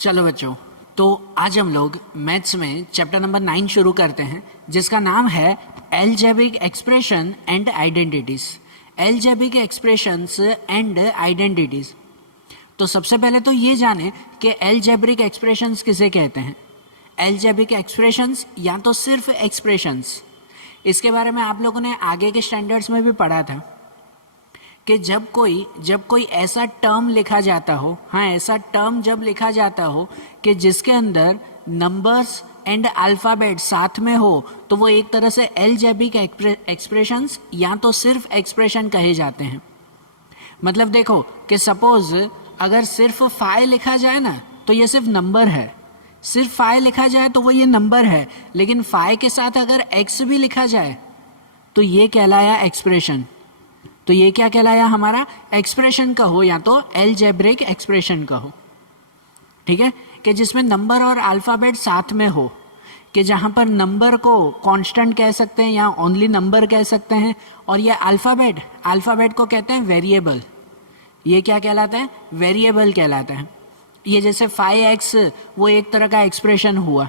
चलो बच्चों, तो आज हम लोग मैथ्स में चैप्टर नंबर 9 शुरू करते हैं, जिसका नाम है algebraic expression and identities. Algebraic expressions and identities. तो सबसे पहले तो ये जाने कि अलजेब्रिक एक्सप्रेशंस किसे कहते हैं। अलजेब्रिक एक्सप्रेशंस या तो सिर्फ एक्सप्रेशंस, इसके बारे में आप लोगों ने आगे के स्टैंडर्ड्स में भी पढ़ा था कि जब कोई ऐसा टर्म लिखा जाता हो, हाँ ऐसा टर्म जब लिखा जाता हो कि जिसके अंदर नंबर्स एंड अल्फ़ाबेट साथ में हो, तो वो एक तरह से अलजेब्रिक एक्सप्रेशंस या तो सिर्फ एक्सप्रेशन कहे जाते हैं। मतलब देखो कि सपोज अगर सिर्फ 5 लिखा जाए ना, तो ये सिर्फ नंबर है। सिर्फ 5 लिखा जाए तो वो ये नंबर है, लेकिन 5 के साथ अगर x भी लिखा जाए तो ये कहलाया एक्सप्रेशन। तो ये क्या कहलाया, हमारा एक्सप्रेशन कहो या तो अलजेब्रिक एक्सप्रेशन कहो। ठीक है, कि जिसमें नंबर और अल्फ़ाबेट साथ में हो, कि जहाँ पर नंबर को कांस्टेंट कह सकते हैं या ओनली नंबर कह सकते हैं, और ये अल्फ़ाबेट को कहते हैं वेरिएबल। ये क्या कहलाता है, वेरिएबल कहलाता है। ये जैसे 5x वो एक तरह का एक्सप्रेशन हुआ,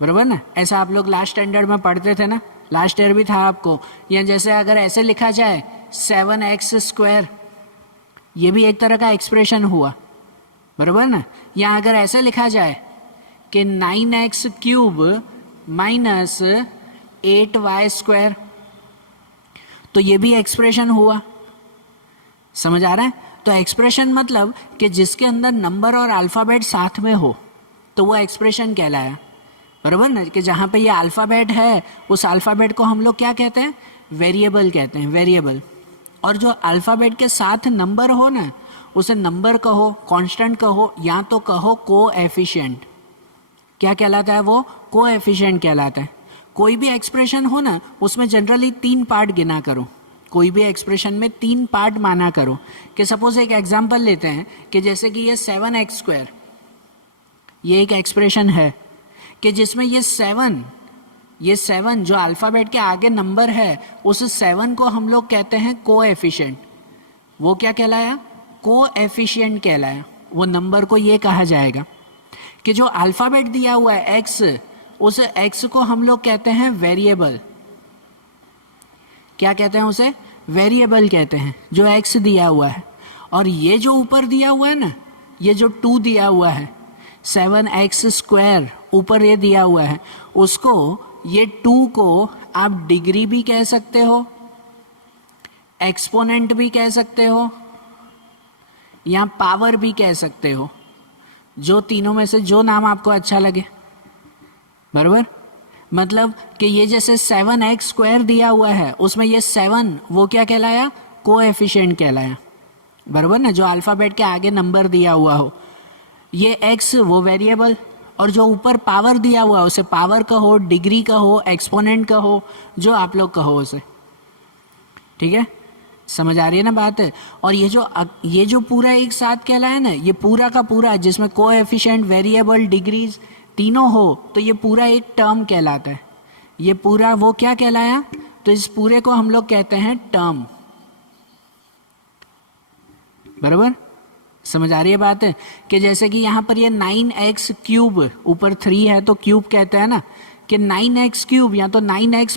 बराबर ना। ऐसा आप लोग लास्ट स्टैंडर्ड में पढ़ते थे ना, लास्ट ईयर भी था आपको। या जैसे अगर ऐसे लिखा जाए 7x², ये भी एक तरह का एक्सप्रेशन हुआ, बराबर ना। या अगर ऐसे लिखा जाए कि 9x³ माइनस 8y², तो ये भी एक्सप्रेशन हुआ। समझ आ रहा है। तो एक्सप्रेशन मतलब कि जिसके अंदर नंबर और अल्फ़ाबेट साथ में हो, तो वो एक्सप्रेशन कहलाया, बराबर ना। कि जहाँ पे ये अल्फ़ाबेट है, उस अल्फ़ाबेट को हम लोग क्या कहते हैं, वेरिएबल कहते हैं, वेरिएबल। और जो अल्फ़ाबेट के साथ नंबर हो ना, उसे नंबर कहो, कांस्टेंट कहो, या तो कहो कोएफिशिएंट। क्या कहलाता है वो, कोएफिशिएंट कहलाता है। कोई भी एक्सप्रेशन हो ना, उसमें जनरली 3 पार्ट गिना करो। कोई भी एक्सप्रेशन में 3 पार्ट माना करो। कि सपोज एक एग्जांपल लेते हैं कि जैसे कि ये 7x², ये एक एक्सप्रेशन है कि जिसमें ये 7 जो अल्फ़ाबेट के आगे नंबर है, उस 7 को हम लोग कहते हैं कोएफिशिएंट। वो क्या कहलाया, कोएफिशिएंट कहलाया। वो नंबर को ये कहा जाएगा कि जो अल्फ़ाबेट दिया हुआ है x, उस x को हम लोग कहते हैं वेरिएबल। क्या कहते हैं उसे, वेरिएबल कहते हैं, जो x दिया हुआ है। और ये जो ऊपर दिया हुआ है ना, ये जो 2 दिया हुआ है, 7x² ऊपर ये दिया हुआ है, उसको, ये 2 को आप डिग्री भी कह सकते हो, एक्सपोनेंट भी कह सकते हो, या पावर भी कह सकते हो। जो तीनों में से जो नाम आपको अच्छा लगे, बराबर। मतलब कि ये जैसे 7x² दिया हुआ है, उसमें ये 7 वो क्या कहलाया, कोएफिशिएंट कहलाया, बराबर ना। जो अल्फ़ाबेट के आगे नंबर दिया हुआ हो, ये x वो वेरिएबल, और जो ऊपर पावर दिया हुआ है उसे पावर कहो, डिग्री कहो, एक्सपोनेंट कहो, जो आप लोग कहो उसे। ठीक है, समझ आ रही है ना बात। और ये जो पूरा एक साथ कहलाया ना, ये पूरा का पूरा, जिसमें कोएफिशिएंट, वेरिएबल, डिग्रीज तीनों हो, तो ये पूरा एक टर्म कहलाता है। ये पूरा वो क्या कहलाया, तो इस पूरे को हम लोग कहते हैं टर्म, बराबर। समझ आ रही है बात है। कि जैसे कि यहाँ पर ये 9x³ ऊपर 3 है तो क्यूब कहते हैं ना, कि 9x³ या तो 9x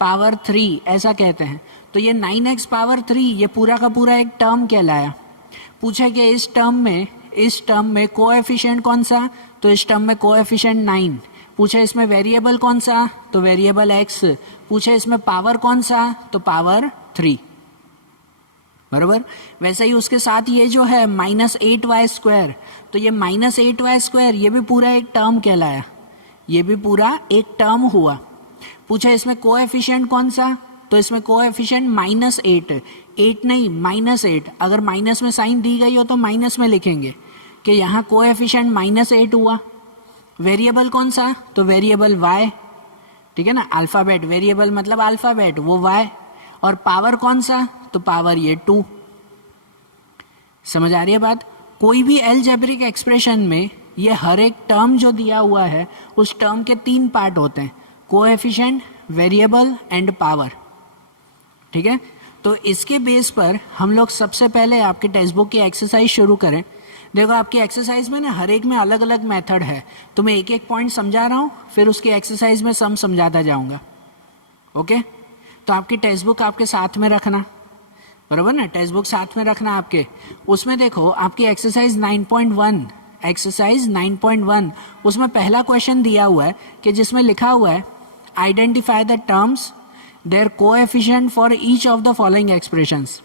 पावर 3 ऐसा कहते हैं। तो ये 9x पावर 3 ये पूरा का पूरा एक टर्म कहलाया। पूछा कि इस टर्म में कोएफिशिएंट कौन सा, तो इस टर्म में कोएफिशिएंट 9। पूछा इसमें वेरिएबल कौन सा, तो वेरिएबल x। पूछा इसमें पावर कौन सा, तो पावर 3, बराबर। वैसे ही उसके साथ ये जो है -8y², तो ये -8y², ये भी पूरा एक टर्म कहलाया, ये भी पूरा एक टर्म हुआ। पूछा इसमें कोएफिशिएंट कौन सा, तो इसमें कोएफिशिएंट -8 नहीं, -8। अगर माइनस में साइन दी गई हो तो माइनस में लिखेंगे कि यहाँ कोएफिशिएंट -8 हुआ। वेरिएबल कौन सा, तो वेरिएबल y। ठीक है ना, अल्फ़ाबेट, वेरिएबल मतलब अल्फ़ाबेट, वो y। और पावर कौन सा, तो पावर ये 2। समझ आ रही है बात। कोई भी अलजेब्रिक एक्सप्रेशन में ये हर एक टर्म जो दिया हुआ है, उस टर्म के 3 पार्ट होते हैं, कोएफिशिएंट, वेरिएबल एंड पावर। ठीक है, तो इसके बेस पर हम लोग सबसे पहले आपके टेक्स्ट बुक की एक्सरसाइज शुरू करें। देखो आपकी एक्सरसाइज में ना हर एक में अलग अलग मेथड है, तो मैं एक एक पॉइंट समझा रहा हूँ, फिर उसकी एक्सरसाइज में सम समझाता जाऊंगा। ओके, तो आपकी टेक्स्ट बुक आपके साथ में रखना, बराबर ना, टेक्स्ट बुक साथ में रखना आपके। उसमें देखो आपकी एक्सरसाइज 9.1, एक्सरसाइज 9.1, उसमें पहला क्वेश्चन दिया हुआ है कि जिसमें लिखा हुआ है identify the terms their coefficient for each of the following expressions.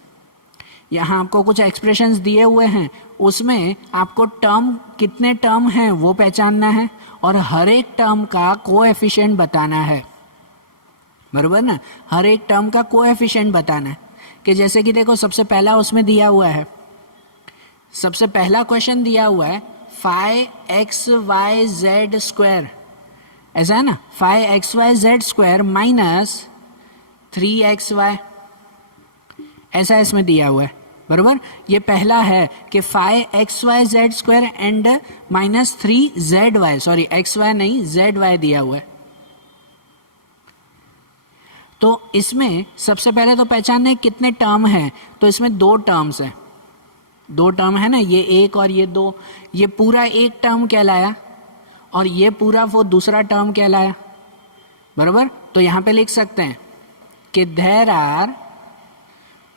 यहाँ आपको कुछ एक्सप्रेशंस दिए हुए हैं, उसमें आपको टर्म कितने टर्म हैं वो पहचानना है और हर एक टर्म का कोएफिशिएंट बताना है, बराबर ना, हर एक टर्म का कोएफिशिएंट बताना है। कि जैसे कि देखो सबसे पहला उसमें दिया हुआ है, सबसे पहला क्वेश्चन दिया हुआ है 5xyz स्क्वायर, ऐसा है ना, 5xyz स्क्वायर माइनस 3xy, ऐसा इसमें दिया हुआ है, बराबर। ये पहला है कि 5xyz square and minus 3zy, sorry xy नहीं zy दिया हुआ है। तो इसमें सबसे पहले तो पहचानना है कितने टर्म है, तो इसमें दो टर्म्स हैं, दो टर्म है ना, ये एक और ये दो, ये पूरा एक टर्म कहलाया और ये पूरा वो दूसरा टर्म कहलाया, बराबर। तो यहाँ पे लिख सकते हैं कि देयर आर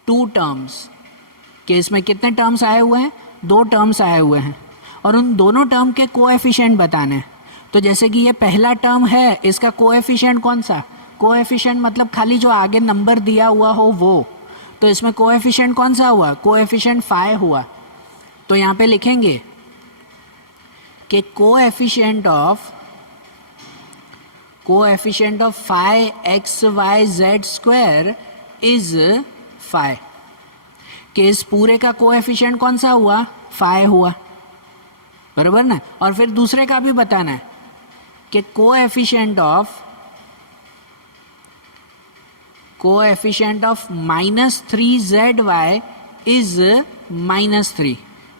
टू टर्म्स, कि इसमें कितने टर्म्स आए हुए हैं, दो टर्म्स आए हुए हैं और उन दोनों टर्म के कोएफिशिएंट बताने हैं। तो जैसे कि ये पहला टर्म है, इसका कोएफिशिएंट कौन सा, कोएफिशिएंट मतलब खाली जो आगे नंबर दिया हुआ हो वो, तो इसमें कोएफिशिएंट कौन सा हुआ, कोएफिशिएंट 5 हुआ। तो यहाँ पे लिखेंगे कि coefficient of 5xyz square is 5, कि इस पूरे का कोएफिशिएंट कौन सा हुआ, 5 हुआ, बराबर ना। और फिर दूसरे का भी बताना है कि coefficient of minus 3zy is -3,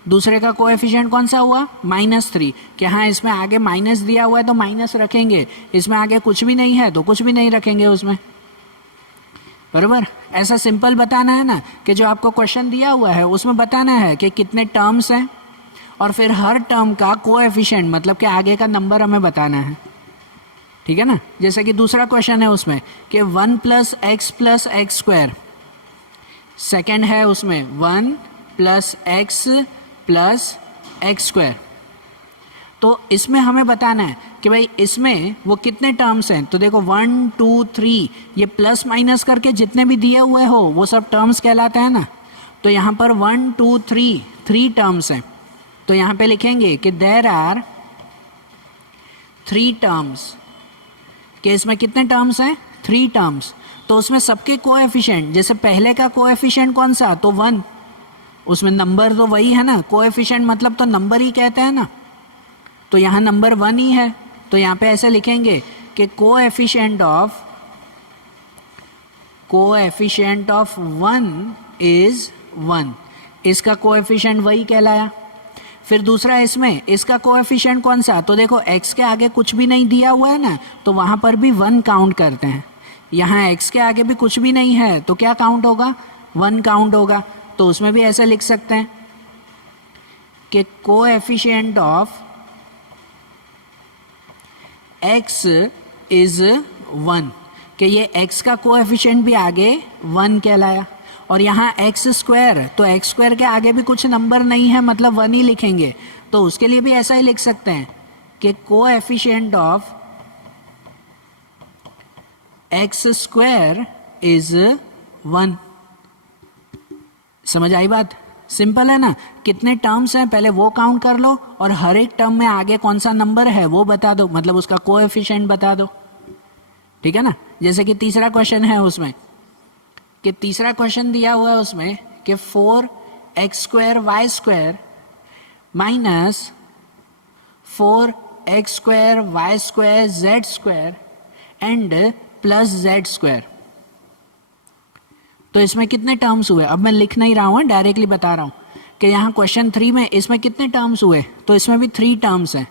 दूसरे का कोएफिशिएंट कौन सा हुआ, -3, कि हाँ इसमें आगे माइनस दिया हुआ है तो माइनस रखेंगे, इसमें आगे कुछ भी नहीं है तो कुछ भी नहीं रखेंगे उसमें, बराबर। ऐसा सिंपल बताना है ना, कि जो आपको क्वेश्चन दिया हुआ है उसमें बताना है कि कितने टर्म्स हैं और फिर हर टर्म का कोएफिशिएंट मतलब कि आगे का नंबर हमें बताना है, ठीक है ना। जैसे कि दूसरा क्वेश्चन है उसमें कि 1 + x + x स्क्वायर, सेकेंड है उसमें 1 + x + x स्क्वायर। तो इसमें हमें बताना है कि भाई इसमें वो कितने टर्म्स हैं। तो देखो 1 2 3, ये प्लस माइनस करके जितने भी दिए हुए हो वो सब टर्म्स कहलाते हैं ना। तो यहाँ पर 1 2 3 टर्म्स हैं, तो यहाँ पे लिखेंगे कि देयर आर 3 टर्म्स, कि इसमें कितने टर्म्स हैं, 3 टर्म्स। तो उसमें सबके कोएफिशिएंट, जैसे पहले का कोएफिशिएंट कौन सा, तो 1, उसमें नंबर तो वही है ना, कोएफिशिएंट मतलब तो नंबर ही कहते हैं ना, तो यहाँ नंबर 1 ही है। तो यहाँ पे ऐसे लिखेंगे कि कोएफिशिएंट ऑफ 1 इज 1, इसका कोएफिशिएंट वही कहलाया। फिर दूसरा इसमें इसका कोएफिशिएंट कौन सा, तो देखो x के आगे कुछ भी नहीं दिया हुआ है ना, तो वहाँ पर भी 1 काउंट करते हैं। यहाँ x के आगे भी कुछ भी नहीं है तो क्या काउंट होगा, 1 काउंट होगा। तो उसमें भी ऐसे लिख सकते हैं कि कोएफिशिएंट ऑफ x इज 1, कि ये x का कोएफिशिएंट भी आगे 1 कहलाया। और यहाँ x स्क्वायर, तो x स्क्वायर के आगे भी कुछ नंबर नहीं है मतलब 1 ही लिखेंगे, तो उसके लिए भी ऐसा ही लिख सकते हैं कि coefficient of x square is 1। समझ आई बात, सिंपल है ना। कितने टर्म्स हैं पहले वो काउंट कर लो और हर एक टर्म में आगे कौन सा नंबर है वो बता दो, मतलब उसका कोएफिशिएंट बता दो, ठीक है ना। जैसे कि तीसरा क्वेश्चन है उसमें, कि तीसरा क्वेश्चन दिया हुआ है उसमें कि 4x² y square minus 4x² y square z square and plus z square. तो इसमें कितने टर्म्स हुए, अब मैं लिख नहीं रहा हूँ, डायरेक्टली बता रहा हूँ कि यहाँ क्वेश्चन 3 में इसमें कितने टर्म्स हुए, तो इसमें भी 3 टर्म्स हैं,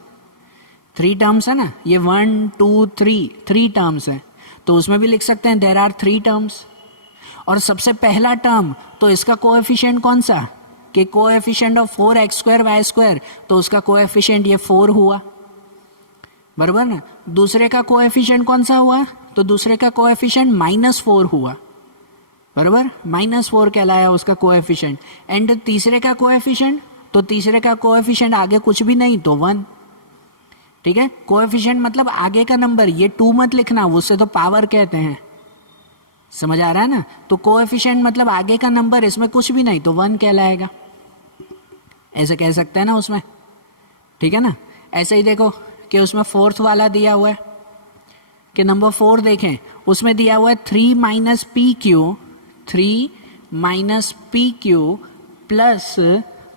3 टर्म्स है ना, ये 1 2 3 टर्म्स हैं। तो उसमें भी लिख सकते हैं देयर आर 3 टर्म्स। और सबसे पहला टर्म, तो इसका कोएफिशिएंट कौन सा, कि कोएफिशिएंट ऑफ 4x² y², तो उसका कोएफिशिएंट ये 4 हुआ, बराबर ना। दूसरे का कोएफिशिएंट कौन सा हुआ, तो दूसरे का कोएफिशिएंट -4 हुआ, बराबर, -4 कहलाया उसका कोएफिशिएंट। एंड तीसरे का कोएफिशिएंट, तो तीसरे का कोएफिशिएंट आगे कुछ भी नहीं तो 1, ठीक है। कोएफिशिएंट मतलब आगे का नंबर, ये 2 मत लिखना, उससे तो पावर कहते हैं, समझ आ रहा है ना। तो कोएफिशिएंट मतलब आगे का नंबर, इसमें कुछ भी नहीं तो 1 कहलाएगा, ऐसे कह सकते हैं ना उसमें, ठीक है ना। ऐसे ही देखो कि उसमें 4th वाला दिया हुआ है कि नंबर 4 देखें, उसमें दिया हुआ है 3 - PQ, 3 - PQ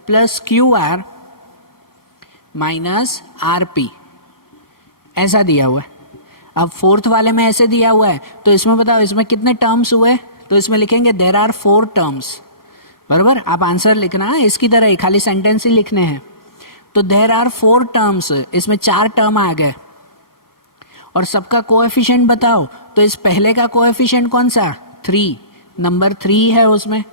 plus QR minus RP, ऐसा दिया हुआ है। अब 4th वाले में ऐसे दिया हुआ है, तो इसमें बताओ इसमें कितने टर्म्स हुए, तो इसमें लिखेंगे देयर आर 4 टर्म्स, बराबर। आप आंसर लिखना है इसकी तरह ही, खाली सेंटेंस ही लिखने हैं। तो देयर आर 4 टर्म्स, इसमें 4 टर्म आ गए, और सबका कोएफिशिएंट बताओ, तो इस पहले का कोएफिशिएंट कौन सा, 3, नंबर 3 है उसमें,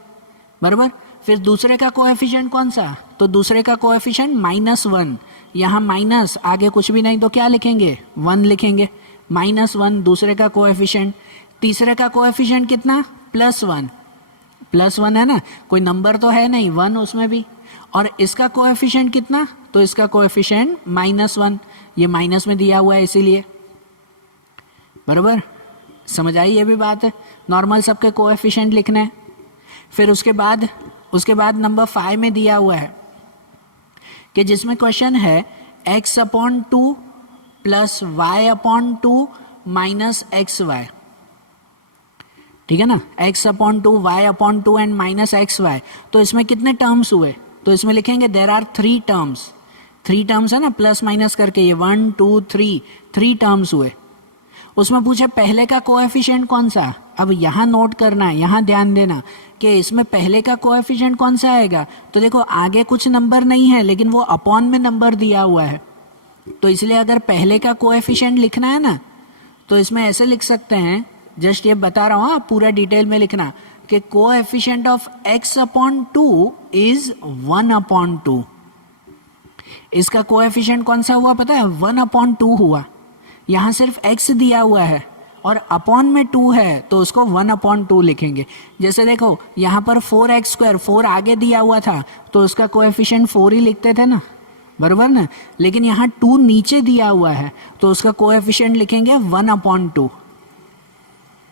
बराबर। फिर दूसरे का कोएफिशिएंट कौन सा, तो दूसरे का कोएफिशिएंट -1, यहाँ माइनस आगे कुछ भी नहीं तो क्या लिखेंगे, 1 लिखेंगे, -1 दूसरे का कोएफिशिएंट। तीसरे का कोएफिशिएंट कितना, +1 है ना, कोई नंबर तो है नहीं, 1 उसमें भी। और इसका कोएफिशिएंट कितना, तो इसका कोएफिशिएंट -1, ये माइनस में दिया हुआ है इसीलिए, बराबर। समझ आई ये भी बात है, नॉर्मल सबके कोएफिशिएंट लिखने हैं। फिर उसके बाद नंबर 5 में दिया हुआ है कि जिसमें क्वेश्चन है x/2 + y/2 - xy, ठीक है ना, x/2 y/2 एंड -xy। तो इसमें कितने टर्म्स हुए, तो इसमें लिखेंगे देयर आर 3 टर्म्स, 3 टर्म्स है ना, प्लस माइनस करके ये 1 2 3 टर्म्स हुए। उसमें पूछे पहले का कोएफिशिएंट कौन सा। अब यहाँ नोट करना है, यहाँ ध्यान देना कि इसमें पहले का कोएफिशिएंट कौन सा आएगा। तो देखो आगे कुछ नंबर नहीं है, लेकिन वो अपॉन में नंबर दिया हुआ है, तो इसलिए अगर पहले का कोएफिशिएंट लिखना है ना, तो इसमें ऐसे लिख सकते हैं, जस्ट ये बता रहा हूँ, पूरा डिटेल में लिखना कि कोएफिशिएंट ऑफ x/2 इज 1/2। इसका कोएफिशिएंट कौन सा हुआ पता है, 1/2 हुआ। यहाँ सिर्फ x दिया हुआ है और अपॉन में 2 है, तो उसको 1/2 लिखेंगे। जैसे देखो यहाँ पर 4x², 4 आगे दिया हुआ था, तो उसका कोएफिशिएंट 4 ही लिखते थे ना, बराबर ना। लेकिन यहाँ 2 नीचे दिया हुआ है, तो उसका कोएफिशिएंट लिखेंगे 1/2,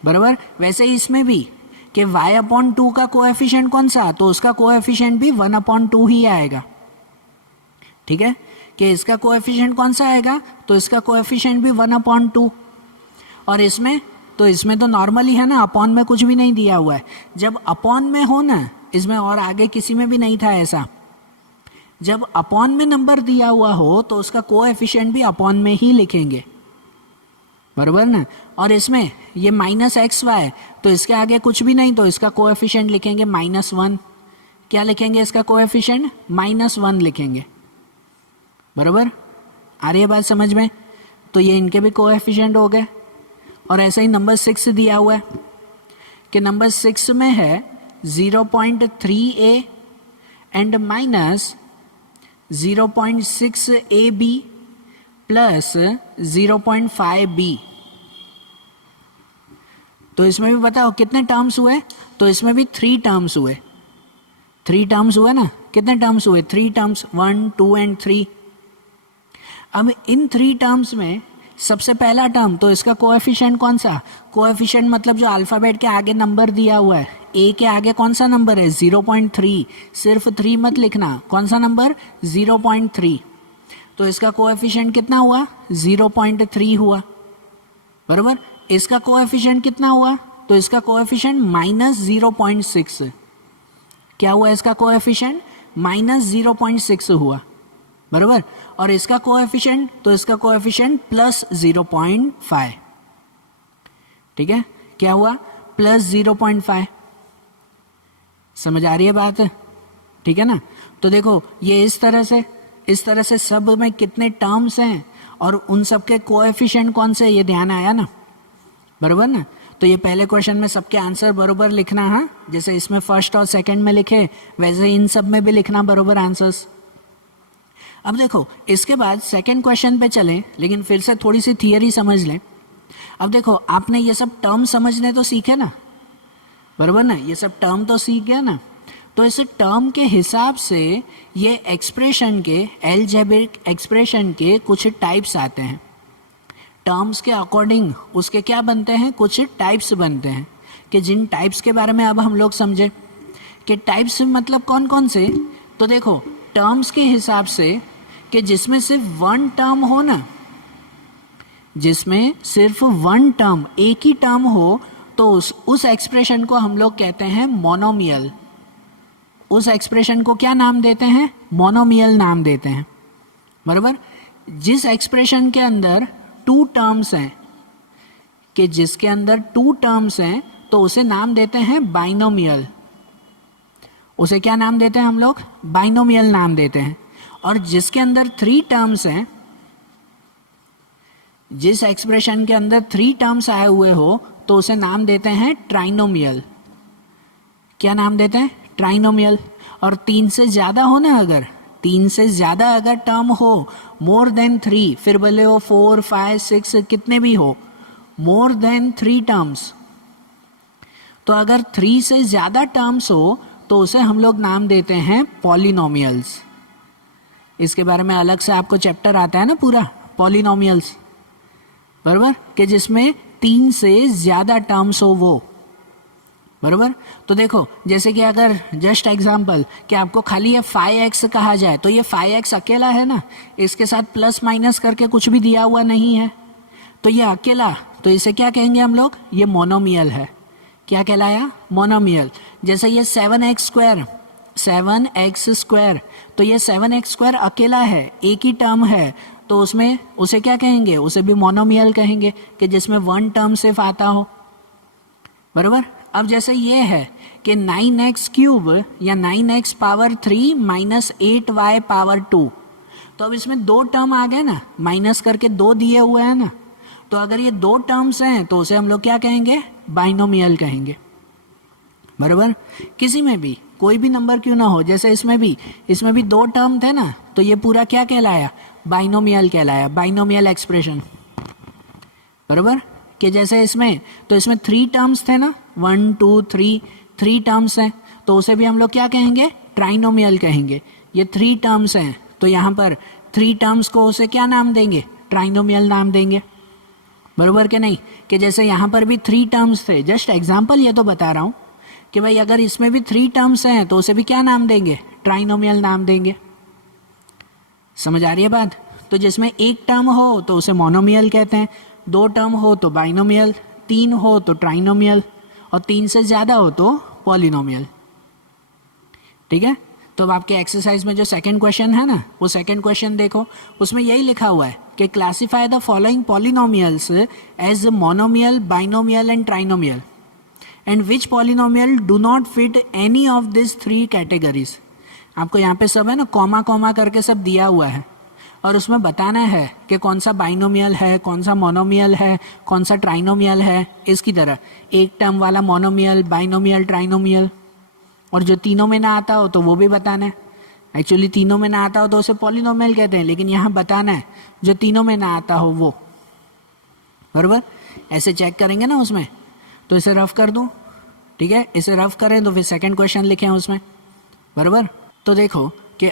बराबर। वैसे ही इसमें भी कि y/2 का कोएफिशिएंट कौन सा, तो उसका कोएफिशिएंट भी 1/2 ही आएगा, ठीक है। कि इसका कोएफिशिएंट कौन सा आएगा, तो इसका कोएफिशिएंट भी 1/2। और इसमें तो नॉर्मल ही है ना, अपॉन में कुछ भी नहीं दिया हुआ है। जब अपॉन में हो ना, इसमें और आगे किसी में भी नहीं था ऐसा, जब अपॉन में नंबर दिया हुआ हो तो उसका कोएफिशिएंट भी अपॉन में ही लिखेंगे, बराबर ना। और इसमें ये -xy, तो इसके आगे कुछ भी नहीं, तो इसका कोएफिशिएंट लिखेंगे -1। क्या लिखेंगे इसका कोएफिशिएंट, -1 लिखेंगे, बराबर। आ रही है बात समझ में। तो ये इनके भी कोएफिशिएंट हो गए। और ऐसा ही नंबर 6 दिया हुआ है कि नंबर 6 में है 0.3a and -0.6ab plus 0.5b। तो इसमें भी बताओ कितने टर्म्स हुए, तो इसमें भी 3 टर्म्स हुए, 3 टर्म्स हुए ना। कितने टर्म्स हुए, 3 टर्म्स, 1 2 एंड 3। अब इन 3 टर्म्स में सबसे पहला टर्म, तो इसका कोएफिशिएंट कौन सा, कोएफिशिएंट मतलब जो अल्फाबेट के आगे नंबर दिया हुआ है, ए के आगे कौन सा नंबर है, 0.3, सिर्फ 3 मत लिखना, कौन सा नंबर, 0.3। तो इसका कोएफिशिएंट कितना हुआ, 0.3 हुआ, बराबर। इसका कोएफिशिएंट कितना हुआ, तो इसका कोएफिशिएंट -0.6। क्या हुआ इसका कोएफिशिएंट, -0.6 हुआ, बराबर। और इसका कोएफिशिएंट, तो इसका कोएफिशिएंट +0.5, ठीक है। क्या हुआ, +0.5। समझ आ रही है बात, ठीक है ना। तो देखो ये इस तरह से सब में कितने टर्म्स हैं और उन सब के कोएफिशिएंट कौन से, ये ध्यान आया ना, बराबर ना। तो ये पहले क्वेश्चन में सबके आंसर बरोबर लिखना, हाँ, जैसे इसमें फर्स्ट और सेकंड में लिखे वैसे इन सब में भी लिखना बरोबर आंसर्स। अब देखो इसके बाद सेकंड क्वेश्चन पे चलें, लेकिन फिर से थोड़ी सी थियरी समझ लें। अब देखो आपने ये सब टर्म समझने तो सीखे ना, बरोबर ना, ये सब टर्म तो सीख गया ना। तो इस टर्म के हिसाब से ये एक्सप्रेशन के, अलजेब्रिक एक्सप्रेशन के कुछ टाइप्स आते हैं। टर्म्स के अकॉर्डिंग उसके क्या बनते हैं, कुछ टाइप्स बनते हैं, कि जिन टाइप्स के बारे में अब हम लोग समझे कि टाइप्स मतलब कौन कौन से। तो देखो टर्म्स के हिसाब से कि जिसमें सिर्फ वन टर्म हो ना, जिसमें सिर्फ वन टर्म, एक ही टर्म हो, तो उस एक्सप्रेशन को हम लोग कहते हैं मोनोमियल। उस एक्सप्रेशन को क्या नाम देते हैं, मोनोमियल नाम देते हैं, बराबर। जिस एक्सप्रेशन के अंदर टू टर्म्स हैं, कि जिसके अंदर टू टर्म्स हैं, तो उसे नाम देते हैं बाइनोमियल। उसे क्या नाम देते हैं हम लोग, बाइनोमियल नाम देते हैं। और जिसके अंदर थ्री टर्म्स हैं, जिस एक्सप्रेशन के अंदर थ्री टर्म्स आए हुए हो, तो उसे नाम देते हैं ट्राइनोमियल। क्या नाम देते हैं, ट्राइनोमियल। और तीन से ज्यादा हो ना, अगर तीन से ज्यादा अगर टर्म हो, मोर देन थ्री, फिर बोले हो 4, 5, 6 कितने भी हो, मोर देन थ्री टर्म्स, तो अगर थ्री से ज्यादा टर्म्स हो तो उसे हम लोग नाम देते हैं पॉलिनोमियल्स। इसके बारे में अलग से आपको चैप्टर आता है ना पूरा, पॉलिनोमियल्स, बराबर, कि जिसमें तीन से ज्यादा टर्म्स हो वो, बराबर। तो देखो जैसे कि अगर जस्ट एग्जांपल कि आपको खाली ये 5x कहा जाए, तो ये 5x अकेला है ना, इसके साथ प्लस माइनस करके कुछ भी दिया हुआ नहीं है, तो ये अकेला, तो इसे क्या कहेंगे हम लोग, ये मोनोमियल है। क्या कहलाया, मोनोमियल। जैसे ये 7x स्क्वायर, तो ये 7x स्क्वायर अकेला है, एक ही टर्म है, तो उसमें उसे क्या कहेंगे, उसे भी मोनोमियल कहेंगे, कि जिसमें वन टर्म सिर्फ आता हो, बराबर। अब जैसे ये है कि 9x क्यूब या 9x power 3 minus 8y power 2, तो अब इसमें दो टर्म आ गए ना, माइनस करके दो दिए हुए हैं ना, तो अगर ये दो टर्म्स हैं तो उसे हम लोग क्या कहेंगे, बाइनोमियल कहेंगे, बराबर। किसी में भी कोई भी नंबर क्यों ना हो, जैसे इसमें भी दो टर्म थे ना, तो ये पूरा क्या कहलाया, बाइनोमियल कहलाया, बाइनोमियल एक्सप्रेशन, बराबर। कि जैसे इसमें, तो इसमें थ्री टर्म्स थे ना, 1 2 3, थ्री टर्म्स हैं, तो उसे भी हम लोग क्या कहेंगे, ट्राइनोमियल कहेंगे। ये थ्री टर्म्स हैं, तो यहाँ पर थ्री टर्म्स को उसे क्या नाम देंगे, ट्राइनोमियल नाम देंगे, बराबर के नहीं। कि जैसे यहाँ पर भी थ्री टर्म्स थे, जस्ट एग्जाम्पल ये तो बता रहा हूँ कि भाई अगर इसमें भी थ्री टर्म्स हैं तो उसे भी क्या नाम देंगे, ट्राइनोमियल नाम देंगे। समझ आ रही है बात। तो जिसमें एक टर्म हो तो उसे मोनोमियल कहते हैं, दो टर्म हो तो बाइनोमियल, तीन हो तो ट्राइनोमियल, और तीन से ज्यादा हो तो पॉलिनोमियल, ठीक है। तो अब आपके एक्सरसाइज में जो सेकंड क्वेश्चन है ना, वो सेकंड क्वेश्चन देखो, उसमें यही लिखा हुआ है कि classify the following polynomials as monomial, binomial and trinomial, and which polynomial do not fit any of this three categories. आपको यहाँ पे सब है ना, कॉमा कॉमा करके सब दिया हुआ है, और उसमें बताना है कि कौन सा बाइनोमियल है, कौन सा मोनोमियल है, कौन सा ट्राइनोमियल है। इसकी तरह एक टर्म वाला मोनोमियल, बाइनोमियल, ट्राइनोमियल, और जो तीनों में ना आता हो तो वो भी बताना है। एक्चुअली तीनों में ना आता हो तो उसे पॉलिनोमियल कहते हैं, लेकिन यहाँ बताना है जो तीनों में ना आता हो वो, बराबर। ऐसे चेक करेंगे ना उसमें, तो इसे रफ कर दूं, ठीक है, इसे रफ करें तो फिर सेकंड क्वेश्चन लिखें उसमें, बराबर। तो देखो कि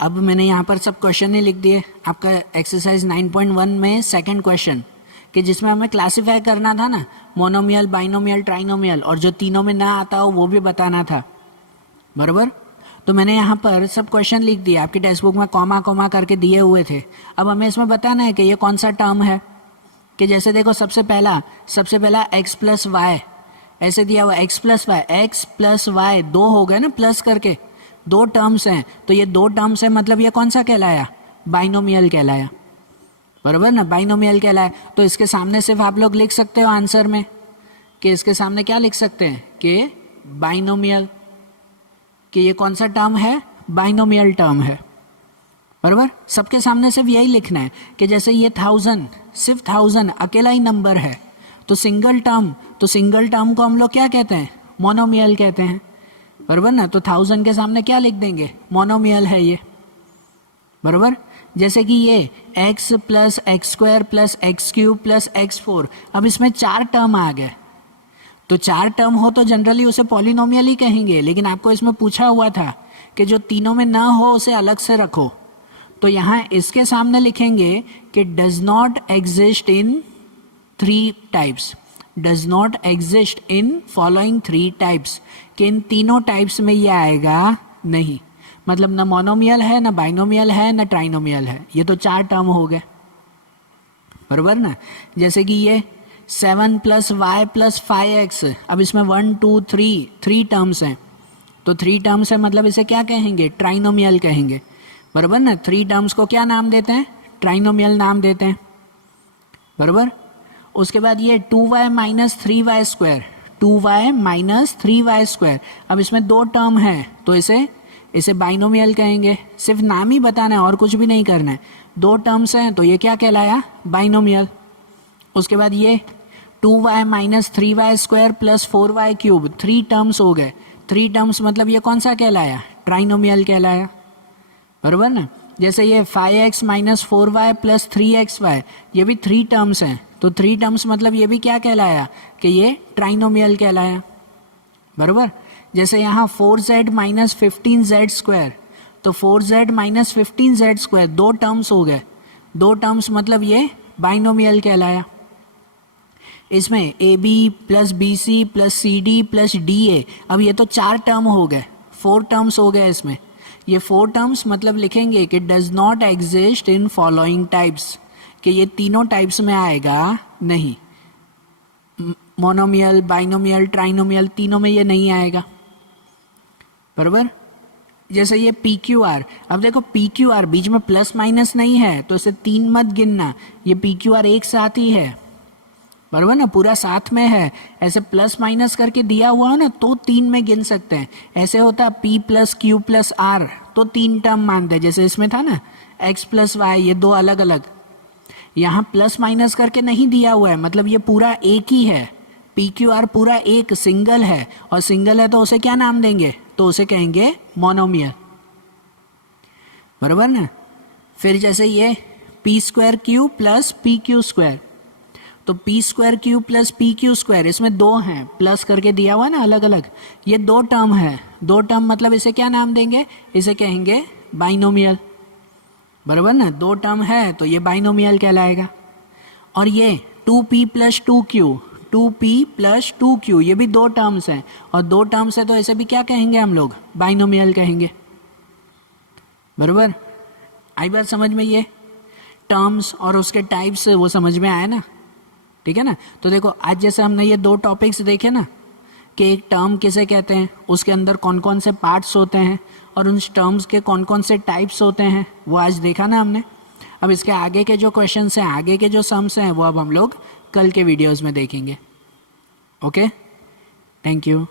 अब मैंने यहाँ पर सब क्वेश्चन ही लिख दिए। आपका एक्सरसाइज 9.1 में सेकंड क्वेश्चन, कि जिसमें हमें क्लासिफाई करना था ना, मोनोमियल, बाइनोमियल, ट्राइनोमियल, और जो तीनों में ना आता हो वो भी बताना था, बराबर। तो मैंने यहाँ पर सब क्वेश्चन लिख दिए, आपकी टेक्स्ट बुक में कॉमा कॉमा करके दिए हुए थे। अब हमें इसमें बताना है कि ये कौन सा टर्म है। कि जैसे देखो सबसे पहला x प्लस वाई, ऐसे दिया हुआ x प्लस वाई, दो हो गए ना प्लस करके, दो टर्म्स हैं, तो ये दो टर्म्स है, मतलब ये कौन सा कहलाया, बाइनोमियल कहलाया, बराबर ना, बाइनोमियल कहलाया। तो इसके सामने सिर्फ आप लोग लिख सकते हो आंसर में, कि इसके सामने क्या लिख सकते हैं, कि बाइनोमियल, कि ये कौन सा टर्म है, बाइनोमियल टर्म है, बराबर। सबके सामने सिर्फ यही लिखना है कि जैसे ये 1000, सिर्फ 1000 अकेला ही नंबर है, तो सिंगल टर्म को हम लोग क्या कहते हैं, मोनोमियल कहते हैं, बराबर ना। तो 1000 के सामने क्या लिख देंगे, मोनोमियल है ये, बराबर। जैसे कि ये x plus x square plus x cube plus x4, अब इसमें 4 टर्म आ गए, तो 4 टर्म हो तो जनरली उसे पॉलिनोमियल ही कहेंगे, लेकिन आपको इसमें पूछा हुआ था कि जो तीनों में ना हो उसे अलग से रखो, तो यहाँ इसके सामने लिखेंगे कि does not exist in 3 types, does not exist in following 3 types, कि इन तीनों टाइप्स में ये आएगा नहीं, मतलब ना मोनोमियल है, ना बाइनोमियल है, ना ट्राइनोमियल है, ये तो 4 टर्म हो गए, बराबर ना। जैसे कि ये 7 प्लस वाई प्लस 5x, अब इसमें 1 2 3 टर्म्स हैं, तो 3 टर्म्स है मतलब इसे क्या कहेंगे, ट्राइनोमियल कहेंगे, बराबर ना। 3 टर्म्स को क्या नाम देते हैं, ट्राइनोमियल नाम देते हैं, बराबर। उसके बाद ये 2y minus 3y square, 2y minus 3y square, अब इसमें 2 टर्म है तो इसे बाइनोमियल कहेंगे, सिर्फ नाम ही बताना है और कुछ भी नहीं करना है, 2 टर्म्स हैं तो ये क्या कहलाया, बाइनोमियल। उसके बाद ये 2y minus 3y square plus 4y cube, 3 terms हो गए, 3 टर्म्स मतलब ये कौन सा कहलाया, ट्राइनोमियल कहलाया, बराबर ना। जैसे ये 5x minus 4y plus 3xy, ये भी 3 टर्म्स हैं, तो 3 टर्म्स मतलब ये भी क्या कहलाया, कि ये ट्राइनोमियल कहलाया, बराबर। जैसे यहाँ 4z माइनस 15z स्क्वायर, तो 4z minus 15z square 2 terms हो गए, 2 टर्म्स मतलब ये बाइनोमियल कहलाया। इसमें AB plus BC plus CD plus DA, अब ये तो 4 टर्म हो गए, 4 टर्म्स हो गए इसमें, ये 4 टर्म्स मतलब लिखेंगे कि does not exist in following types, कि ये तीनों टाइप्स में आएगा नहीं, मोनोमियल बाइनोमियल ट्राइनोमियल तीनों में ये नहीं आएगा, बराबर। जैसे ये PQR, अब देखो PQR बीच में प्लस माइनस नहीं है तो इसे 3 मत गिनना, ये PQR एक साथ ही है, बराबर ना, पूरा साथ में है, ऐसे प्लस माइनस करके दिया हुआ है ना तो 3 में गिन सकते हैं, ऐसे होता P plus Q plus R तो 3 टर्म मानते हैं, जैसे इसमें था ना x प्लस y, ये 2 अलग अलग, यहाँ प्लस माइनस करके नहीं दिया हुआ है, मतलब ये पूरा एक ही है, PQR पूरा एक सिंगल है, और सिंगल है तो उसे क्या नाम देंगे, तो उसे कहेंगे मोनोमियल, बराबर ना। फिर जैसे ये P square Q plus P Q square, तो P square Q plus P Q square, इसमें 2 हैं, प्लस करके दिया हुआ ना अलग अलग, ये 2 टर्म है, 2 टर्म मतलब इसे क्या नाम देंगे, इसे कहेंगे बाइनोमियल, बराबर ना, 2 टर्म है तो ये बाइनोमियल कहलाएगा। और ये 2p plus 2q, 2p plus 2q, ये भी 2 टर्म्स हैं, और 2 टर्म्स है तो इसे भी क्या कहेंगे हम लोग, बाइनोमियल कहेंगे, बराबर। आई बात समझ में, ये टर्म्स और उसके टाइप्स वो समझ में आया ना, ठीक है ना। तो देखो आज जैसे हमने ये 2 टॉपिक्स देखे ना, कि एक टर्म किसे कहते हैं, उसके अंदर कौन कौन से पार्ट्स होते हैं, और उन टर्म्स के कौन कौन से टाइप्स होते हैं, वो आज देखा ना हमने। अब इसके आगे के जो क्वेश्चंस हैं, आगे के जो सम्स हैं, वो अब हम लोग कल के वीडियोस में देखेंगे। Okay, thank you.